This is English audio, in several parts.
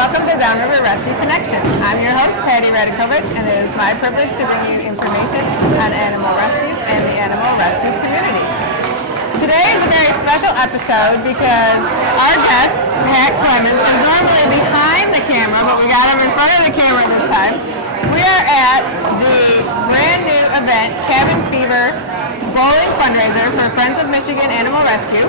welcome to Downriver Rescue Connection. I'm your host, Patty Radikovich, and it is my privilege to bring you information on animal rescues and the animal rescue community. Today is a very special episode because our guest, Pat Clemens, is normally behind the camera, but we got him in front of the camera this time. We are at the brand new event, Cabin Fever Bowling Fundraiser for Friends of Michigan Animal Rescue.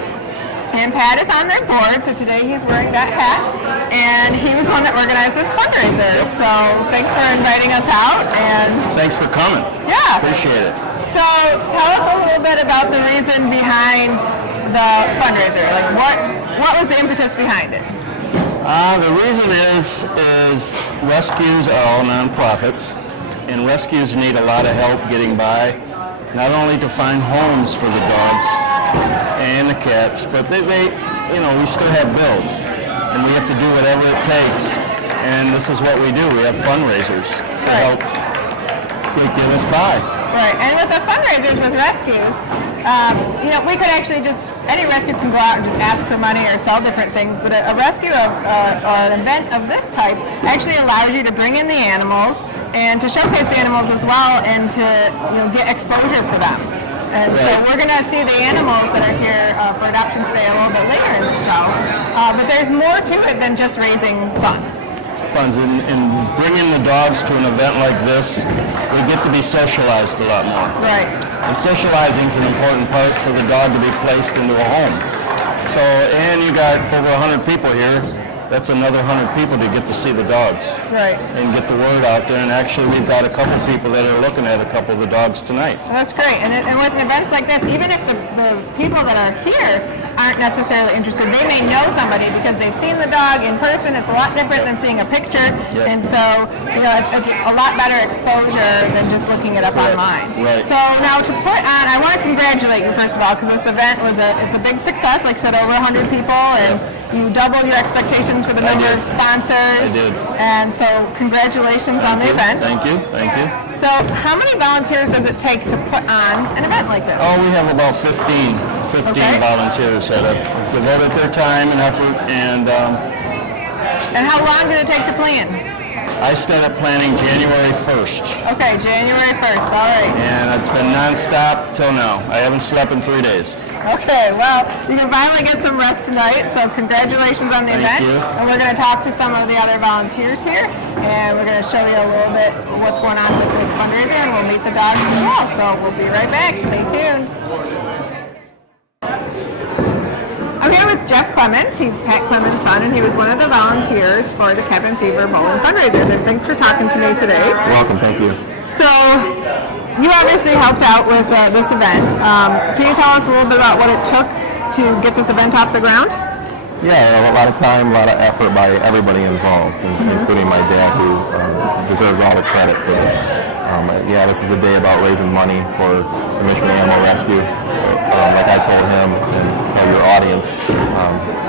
And Pat is on their board, so today he's wearing that hat, and he was the one that organized this fundraiser. So thanks for inviting us out. And thanks for coming. Yeah. Appreciate it. So tell us a little bit about the reason behind the fundraiser. Like what was the impetus behind it? The reason is rescues are all nonprofits, and rescues need a lot of help getting by, not only to find homes for the dogs and the cats, but we still have bills, and we have to do whatever it takes. And this is what we do. We have fundraisers to help get us by. Right, and with the fundraisers with rescues, we could actually any rescue can go out and just ask for money or sell different things, but a rescue or an event of this type actually allows you to bring in the animals and to showcase the animals as well, and to get exposure for them. And so we're going to see the animals that are here for adoption today a little bit later in the show. But there's more to it than just raising funds. And bringing the dogs to an event like this, we get to be socialized a lot more. Right. And socializing is an important part for the dog to be placed into a home. So, and you got over 100 people here. That's another 100 people to get to see the dogs. Right. And get the word out there. And actually, we've got a couple people that are looking at a couple of the dogs tonight. So that's great. And with events like this, even if the people that are here aren't necessarily interested, they may know somebody because they've seen the dog in person. It's a lot different than seeing a picture. Yep. And so, it's a lot better exposure than just looking it up online. Right. So now to put on, I want to congratulate you first of all, because this event it's a big success. Like I said, over 100 people, and you doubled your expectations for the number of sponsors. I did. And so congratulations on the event. Thank you. So how many volunteers does it take to put on an event like this? Oh, we have about 15 volunteers that have devoted their time and effort. And how long did it take to plan? I started planning January 1st. Okay, January 1st, all right. And it's been nonstop till now. I haven't slept in 3 days. Okay, well, you can finally get some rest tonight, so congratulations on the event. Thank you. And we're going to talk to some of the other volunteers here, and we're going to show you a little bit what's going on with this fundraiser, and we'll meet the dogs as well. So we'll be right back. Stay tuned. I'm here with Jeff Clemens. He's Pat Clemens' son, and he was one of the volunteers for the Cabin Fever Bowling Fundraiser. Thanks for talking to me today. You're welcome. Thank you. So, you obviously helped out with this event. Can you tell us a little bit about what it took to get this event off the ground? Yeah, a lot of time, a lot of effort by everybody involved, including my dad, who deserves all the credit for this. This is a day about raising money for the Michigan Animal Rescue. Like I told him and tell your audience,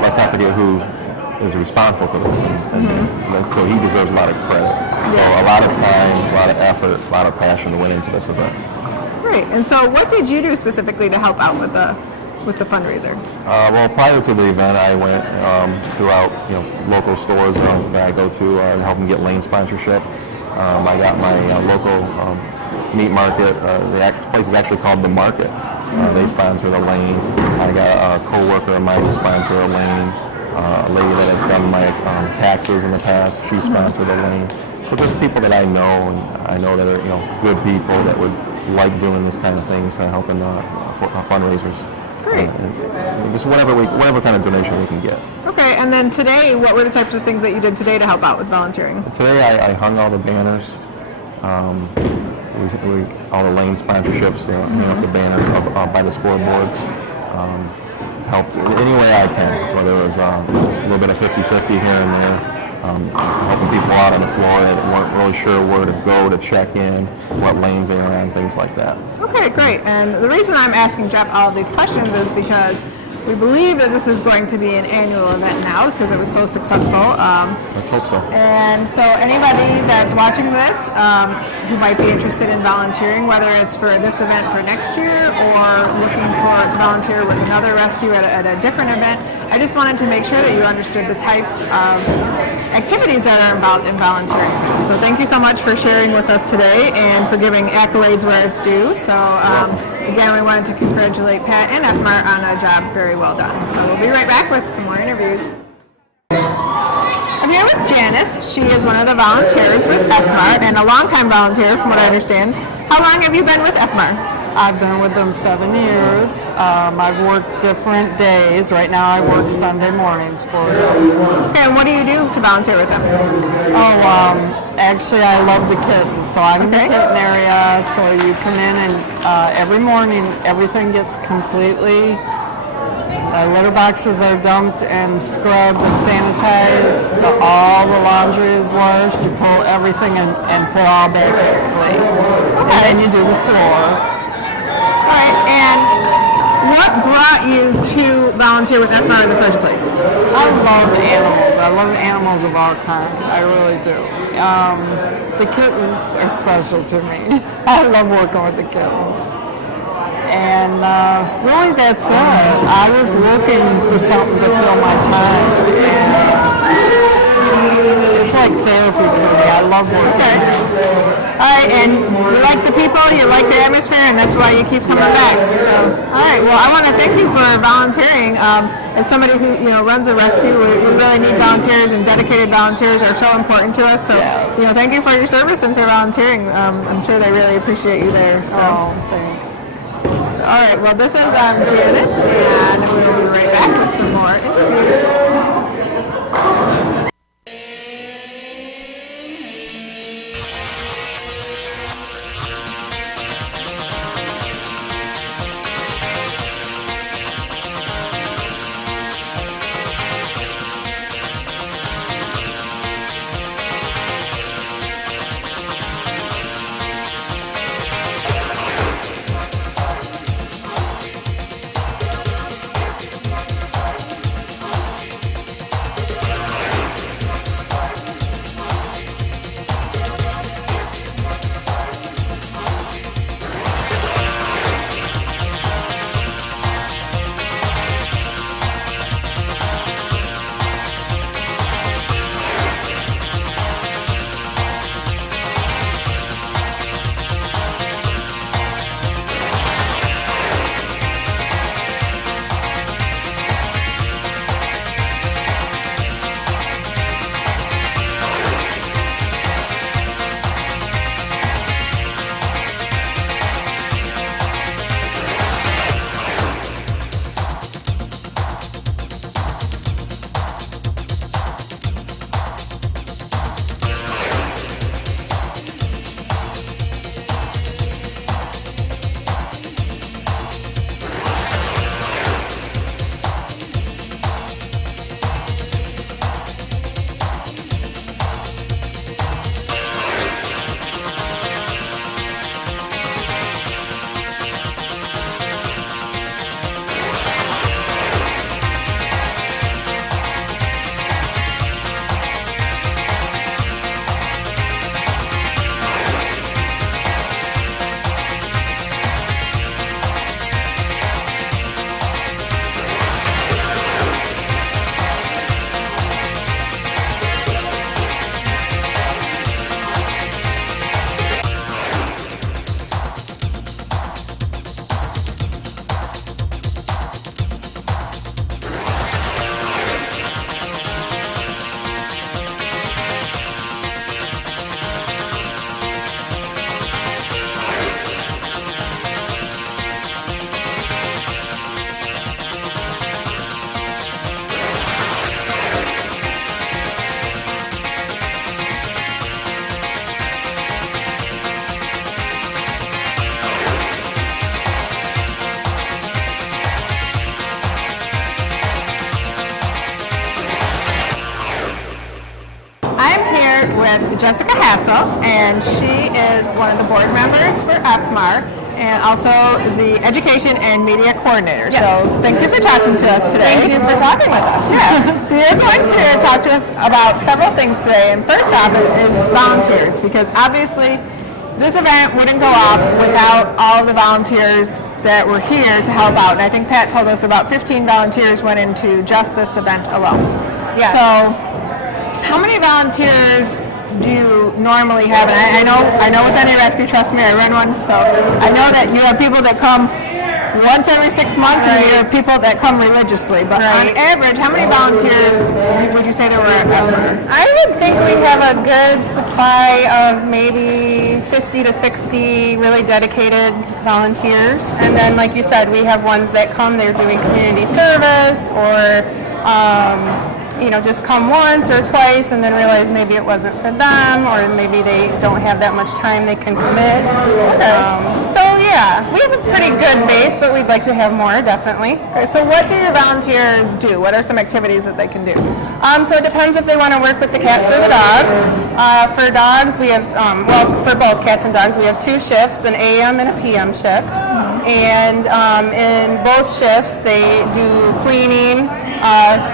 let's not forget who is responsible for this, and so he deserves a lot of credit. So a lot of time, a lot of effort, a lot of passion went into this event. Great. And so what did you do specifically to help out with the fundraiser? Well, prior to the event, I went throughout local stores that I go to and help them get lane sponsorship. I got my local meat market. The place is actually called The Market. They sponsor the lane. I got a co-worker of mine to sponsor a lane. A lady that has done my taxes in the past, she sponsored a lane. So just people that I know, and I know that are good people that would like doing this kind of things, helping fundraisers. Great. Just whatever kind of donation we can get. Okay, and then today, what were the types of things that you did today to help out with volunteering? Today I hung all the banners, all the lane sponsorships, hang up the banners up by the scoreboard. Helped any way I can, whether it was a little bit of 50-50 here and there, helping people out on the floor that weren't really sure where to go to check in, what lanes they were on, things like that. Okay, great. And the reason I'm asking Jeff all of these questions is because we believe that this is going to be an annual event now because it was so successful. Let's hope so. And so anybody that's watching this who might be interested in volunteering, whether it's for this event for next year or looking to volunteer with another rescue at a different event, I just wanted to make sure that you understood the types of activities that are involved in volunteering. So thank you so much for sharing with us today and for giving accolades where it's due. So again, we wanted to congratulate Pat and FMAR on a job very well done. So we'll be right back with some more interviews. I'm here with Janice. She is one of the volunteers with FMAR and a longtime volunteer from what I understand. How long have you been with FMAR? I've been with them 7 years. I've worked different days. Right now I work Sunday mornings for them. Okay, and what do you do to volunteer with them? Actually I love the kittens. So I'm in the kitten area. So you come in and every morning everything gets completely, litter boxes are dumped and scrubbed and sanitized. All the laundry is washed. You pull everything and put all back clean. Okay. And then you do the floor. All right, and what brought you to volunteer with FMAR in the first place? I love animals. I love animals of all kinds. I really do. The kittens are special to me. I love working with the kittens. And really that's it. I was looking for something to fill my time. And it's like therapy for me. I love working. All right, and you like the people, you like the atmosphere, and that's why you keep coming back. So, all right, well, I want to thank you for volunteering. As somebody who runs a rescue, we really need volunteers, and dedicated volunteers are so important to us. So, thank you for your service and for volunteering. I'm sure they really appreciate you there. So, thanks. So, all right, well, this is Janice, and we'll be right back with some more interviews. With Jessica Hassel, and she is one of the board members for FMAR and also the education and media coordinator. Yes. So thank you for talking to us today. Thank you for talking with us. Yeah. So you're going to talk to us about several things today, and first off is volunteers, because obviously this event wouldn't go off without all the volunteers that were here to help out. And I think Pat told us about 15 volunteers went into just this event alone. Yeah. So how many volunteers do you normally have? And I know with any rescue, trust me, I run one, so I know that you have people that come once every 6 months, and you have people that come religiously. But on average, how many volunteers would you say there were ever? I would think we have a good supply of maybe 50 to 60 really dedicated volunteers. And then, like you said, we have ones that come, they're doing community service or just come once or twice and then realize maybe it wasn't for them, or maybe they don't have that much time they can commit. So yeah, we have a pretty good base, but we'd like to have more, definitely. Okay, so what do your volunteers do? What are some activities that they can do? So it depends if they want to work with the cats or the dogs. For dogs, we have, for both cats and dogs, we have 2 shifts, an AM and a PM shift. And in both shifts, they do cleaning,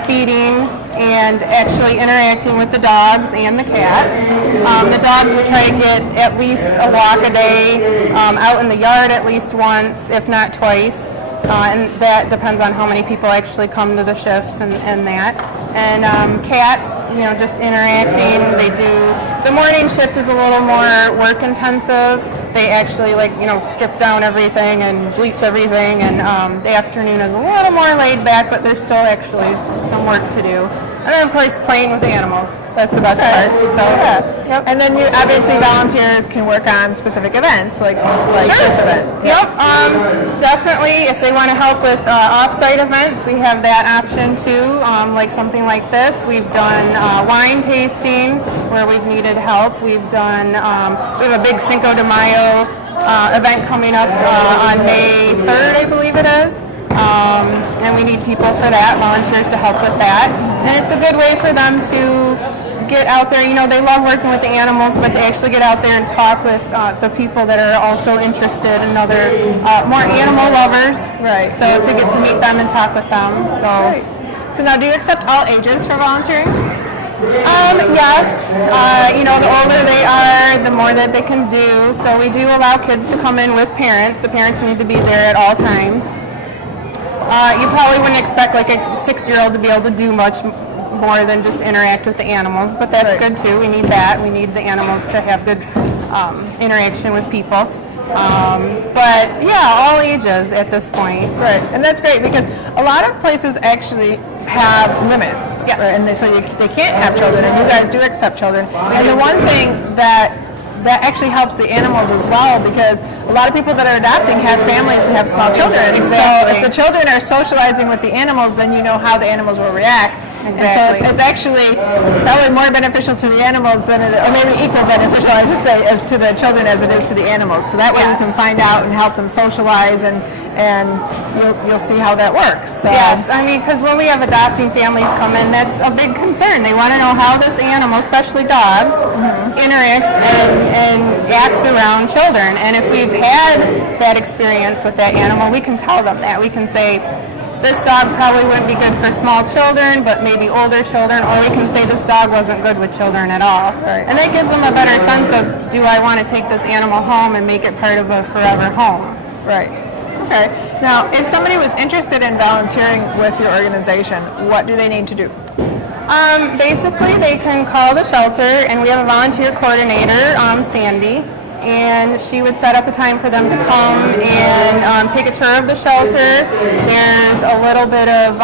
feeding, and actually interacting with the dogs and the cats. The dogs we try to get at least a walk a day, out in the yard at least once, if not twice. And that depends on how many people actually come to the shifts and that. And cats, just interacting. They do, the morning shift is a little more work intensive. They actually strip down everything and bleach everything, and the afternoon is a little more laid back, but there's still actually some work to do. And then of course playing with the animals. That's the best part. So Yep. And then you obviously volunteers can work on specific events like this event. Yep. Definitely, if they want to help with off-site events, we have that option too. Like something like this, we've done wine tasting where we've needed help. We've done. We have a big Cinco de Mayo event coming up on May 3rd, I believe it is. And we need people for that, volunteers to help with that. And it's a good way for them to get out there. They love working with the animals, but to actually get out there and talk with the people that are also interested and other more animal lovers. Right. So to get to meet them and talk with them. So. Right. So now, do you accept all ages for volunteering? Yes. The older they are, the more that they can do. So we do allow kids to come in with parents. The parents need to be there at all times. You probably wouldn't expect like a 6-year-old to be able to do much more than just interact with the animals, but that's good too. We need that. We need the animals to have good interaction with people. But yeah, all ages at this point. Right, and that's great because a lot of places actually have limits. Yes. Right? And they can't have children, and you guys do accept children. And the one thing that actually helps the animals as well, because a lot of people that are adopting have families and have small children. Exactly. So if the children are socializing with the animals, then you know how the animals will react. Exactly. And so it's actually probably more beneficial to the animals than or maybe equal beneficial, I should say, as to the children as it is to the animals. So that way you can find out and help them socialize, and you'll see how that works. So. Yes, I mean, because when we have adopting families come in, that's a big concern. They want to know how this animal, especially dogs, interacts and acts around children. And if we've had that experience with that animal, we can tell them that. We can say, this dog probably wouldn't be good for small children, but maybe older children, or we can say this dog wasn't good with children at all. Right. And that gives them a better sense of, do I want to take this animal home and make it part of a forever home? Right. Okay. Now, if somebody was interested in volunteering with your organization, what do they need to do? Basically, they can call the shelter, and we have a volunteer coordinator, Sandy, and she would set up a time for them to come and take a tour of the shelter. There's a little bit of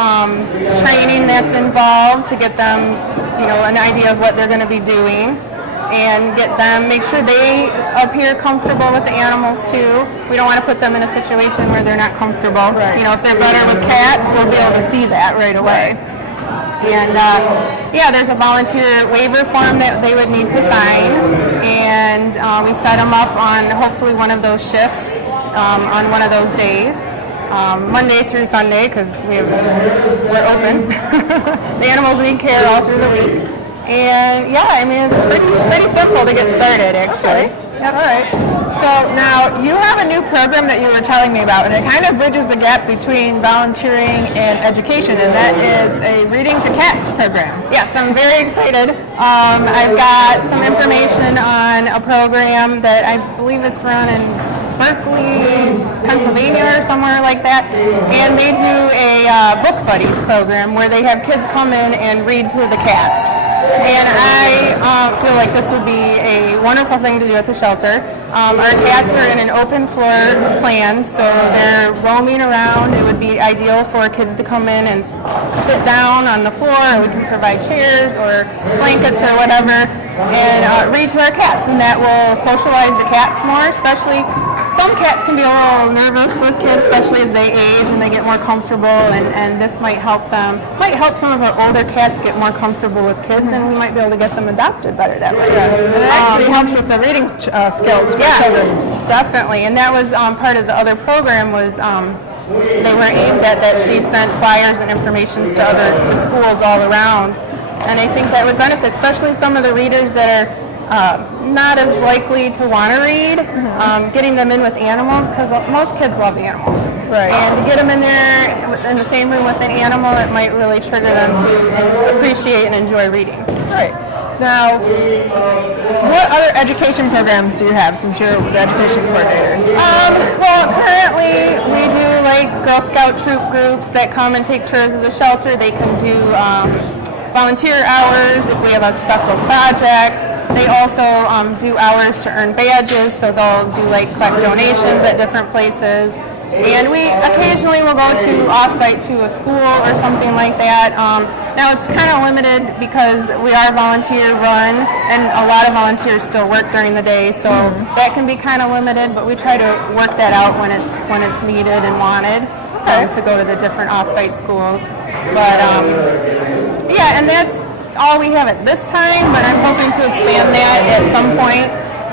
training that's involved to get them, an idea of what they're going to be doing, and make sure they appear comfortable with the animals too. We don't want to put them in a situation where they're not comfortable. Right. If they're better with cats, we'll be able to see that right away. And there's a volunteer waiver form that they would need to sign, and we set them up on hopefully one of those shifts on one of those days, Monday through Sunday, because we're open. The animals need care all through the week, and it's pretty simple to get started actually. Yep. All right. So now you have a new program that you were telling me about, and it kind of bridges the gap between volunteering and education, and that is a Reading to Cats program. Yes, I'm very excited. I've got some information on a program that I believe it's run in Berkeley, Pennsylvania, or somewhere like that, and they do a book buddies program where they have kids come in and read to the cats. And I feel like this would be a wonderful thing to do at the shelter. Our cats are in an open floor plan, so they're roaming around. It would be ideal for kids to come in and sit down on the floor, or we can provide chairs or blankets or whatever, and read to our cats. And that will socialize the cats more, especially some cats can be a little nervous with kids, especially as they age and they get more comfortable, and this might help them, might help some of our older cats get more comfortable with kids, and we might be able to get them adopted better that way. And it actually helps with the reading skills for children. Definitely, and that was part of the other program was they were aimed at that. She sent flyers and information to schools all around, and I think that would benefit, especially some of the readers that are not as likely to want to read, getting them in with animals, because most kids love animals. Right. And to get them in there in the same room with an animal, it might really trigger them to appreciate and enjoy reading. Right. Now, what other education programs do you have since you're the education coordinator? Well, currently we do like Girl Scout troop groups that come and take tours of the shelter. They can do volunteer hours if we have a special project. They also do hours to earn badges, so they'll do like collect donations at different places. And we occasionally will go to off-site to a school or something like that. Now it's kind of limited because we are volunteer run, and a lot of volunteers still work during the day, so that can be kind of limited. But we try to work that out when it's needed and wanted to go to the different off-site schools. But yeah, and that's all we have at this time. But I'm hoping to expand that at some point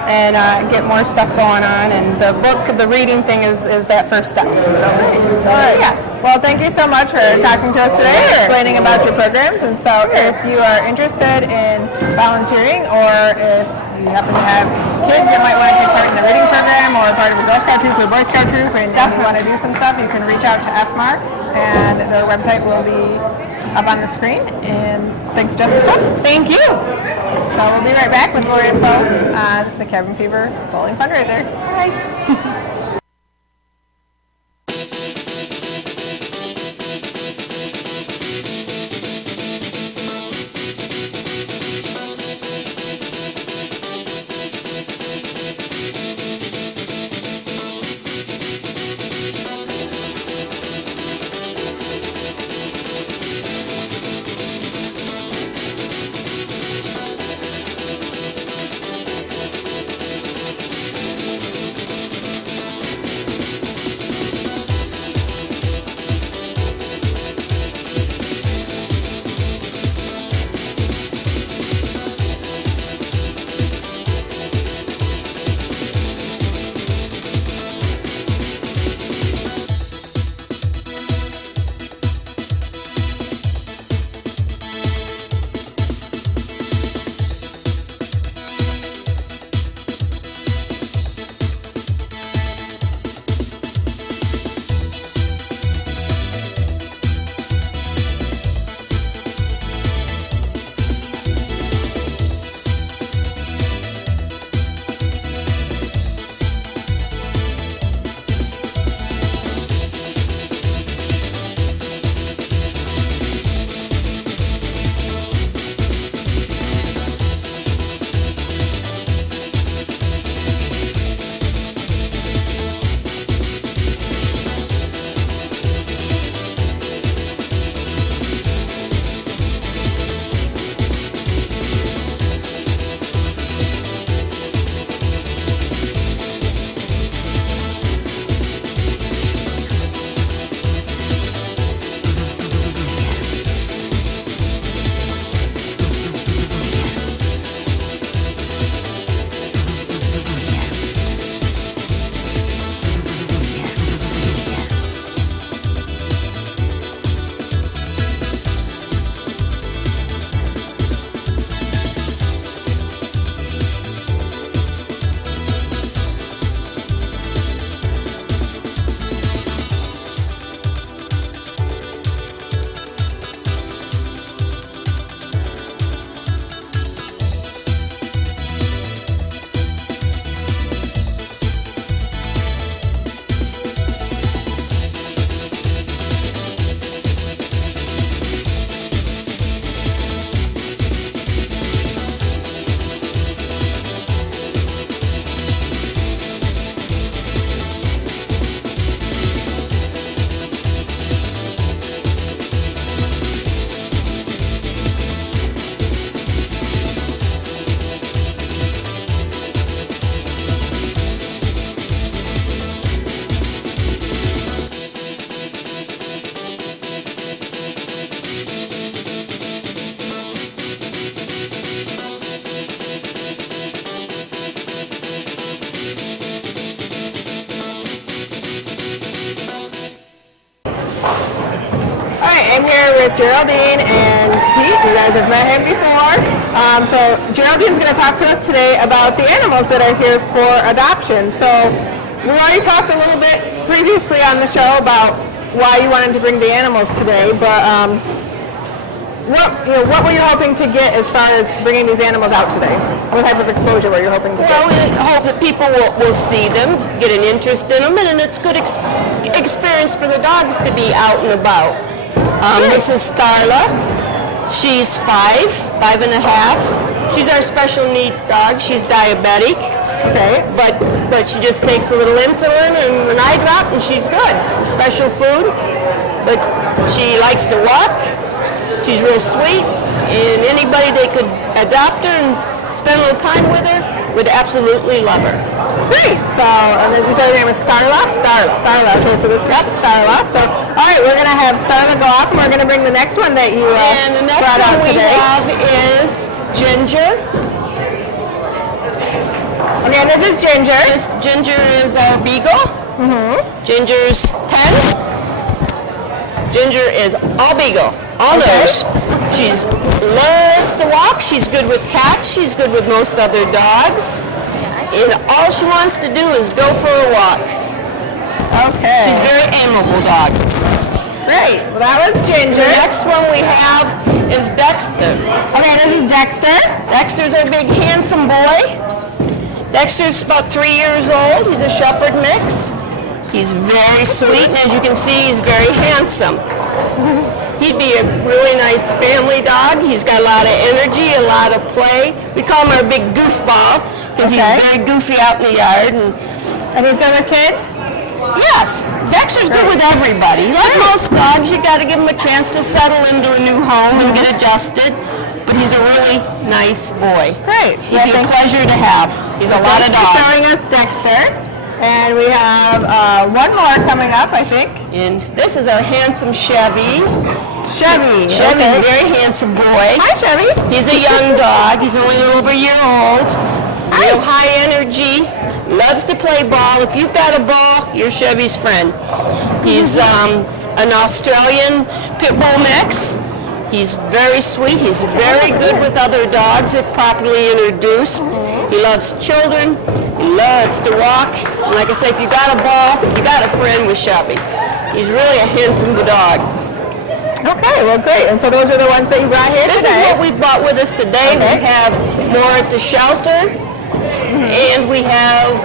and get more stuff going on, and the reading thing is that first step. So, All right. yeah. Well, thank you so much for talking to us today and explaining about your programs. And so if you are interested in volunteering, or if you happen to have kids that might want to take part in the reading program, or part of a Girl Scout troop or Boy Scout troop, and definitely want to do some stuff, you can reach out to FMAR, and their website will be up on the screen. And thanks, Jessica. Thank you. So we'll be right back with more info on the Cabin Fever Bowling Fundraiser. Bye. I'm here with Geraldine and Pete. You guys have met him before. So Geraldine's going to talk to us today about the animals that are here for adoption. So we already talked a little bit previously on the show about why you wanted to bring the animals today, but what were you hoping to get as far as bringing these animals out today? What type of exposure were you hoping to get? Well, we hope that people will see them, get an interest in them, and it's good experience for the dogs to be out and about. This is Starla. She's 5.5. She's our special needs dog. She's diabetic. Okay. But she just takes a little insulin and an eye drop, and she's good. Special food, but she likes to walk. She's real sweet, and anybody that could adopt her and spend a little time with her would absolutely love her. Great. So, and then you said her name was Starla? Starla. Okay, so this is Starla. So, all right, we're going to have Starla go off, and we're going to bring the next one that you And the next brought out one we today. have is Ginger. Okay, and this is Ginger. Ginger is our beagle. Ginger's 10. Ginger is all beagle, all nose. She loves to walk. She's good with cats. She's good with most other dogs. And all she wants to do is go for a walk. Okay. She's a very amiable dog. Great. Well, that was Ginger. The next one we have is Dexter. Okay, this is Dexter. Dexter's our big handsome boy. Dexter's about 3 years old. He's a shepherd mix. He's very sweet, and as you can see, he's very handsome. He'd be a really nice family dog. He's got a lot of energy, a lot of play. We call him our big goofball because he's very goofy out in the yard. And he's good with kids? Yes, Dexter's good with everybody. Like most dogs, you got to give him a chance to settle into a new home and get adjusted. But he's a really nice boy. Great. He'd be a pleasure to have. He's a lot of Thanks for dogs. showing us Dexter. And we have one more coming up, I think. And this is our handsome Chevy. Chevy. Chevy, Okay. very handsome boy. Hi, Chevy. He's a young dog. He's only over a year old. Real high energy. Loves to play ball. If you've got a ball, you're Chevy's friend. He's an Australian pit bull mix. He's very sweet. He's very good with other dogs if properly introduced. He loves children. He loves to walk. And like I say, if you got a ball, you got a friend with Chevy. He's really a handsome dog. Okay, well, great. And so those are the ones that you brought here This today. is what we brought with us today. Okay. We have more at the shelter, and we have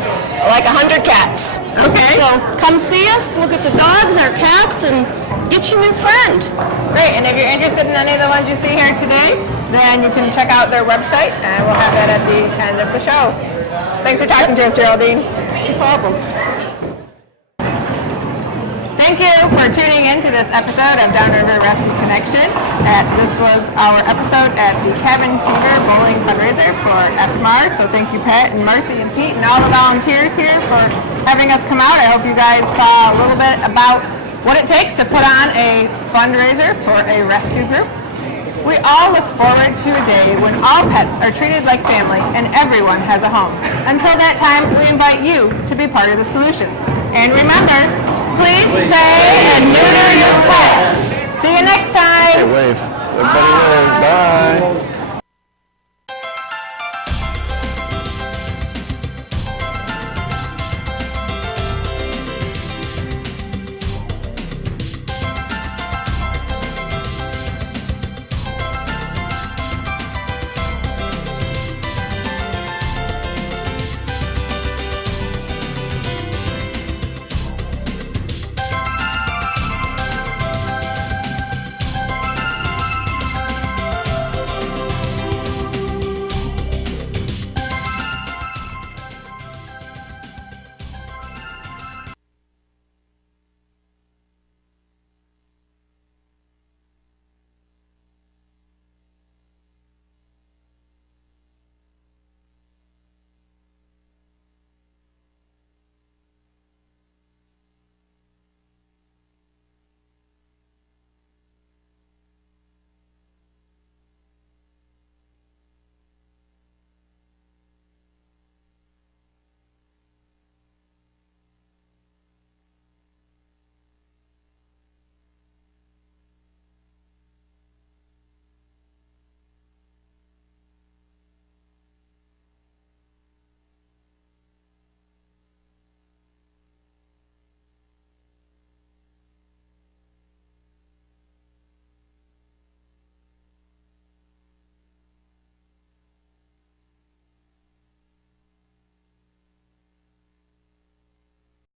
like 100 cats. Okay. So come see us, look at the dogs, our cats, and get your new friend. Great. And if you're interested in any of the ones you see here today, then you can check out their website, and we'll have that at the end of the show. Thanks for talking to us, Geraldine. No problem. Thank you for tuning in to this episode of Downriver Rescue Connection. This was our episode at the Cabin Fever Bowling Fundraiser for FMR. So thank you, Pat and Marcy and Pete and all the volunteers here for having us come out. I hope you guys saw a little bit about what it takes to put on a fundraiser for a rescue group. We all look forward to a day when all pets are treated like family and everyone has a home. Until that time, we invite you to be part of the solution. And remember, please stay and neuter your pets. See you next time. Wave. Everybody wave. Bye.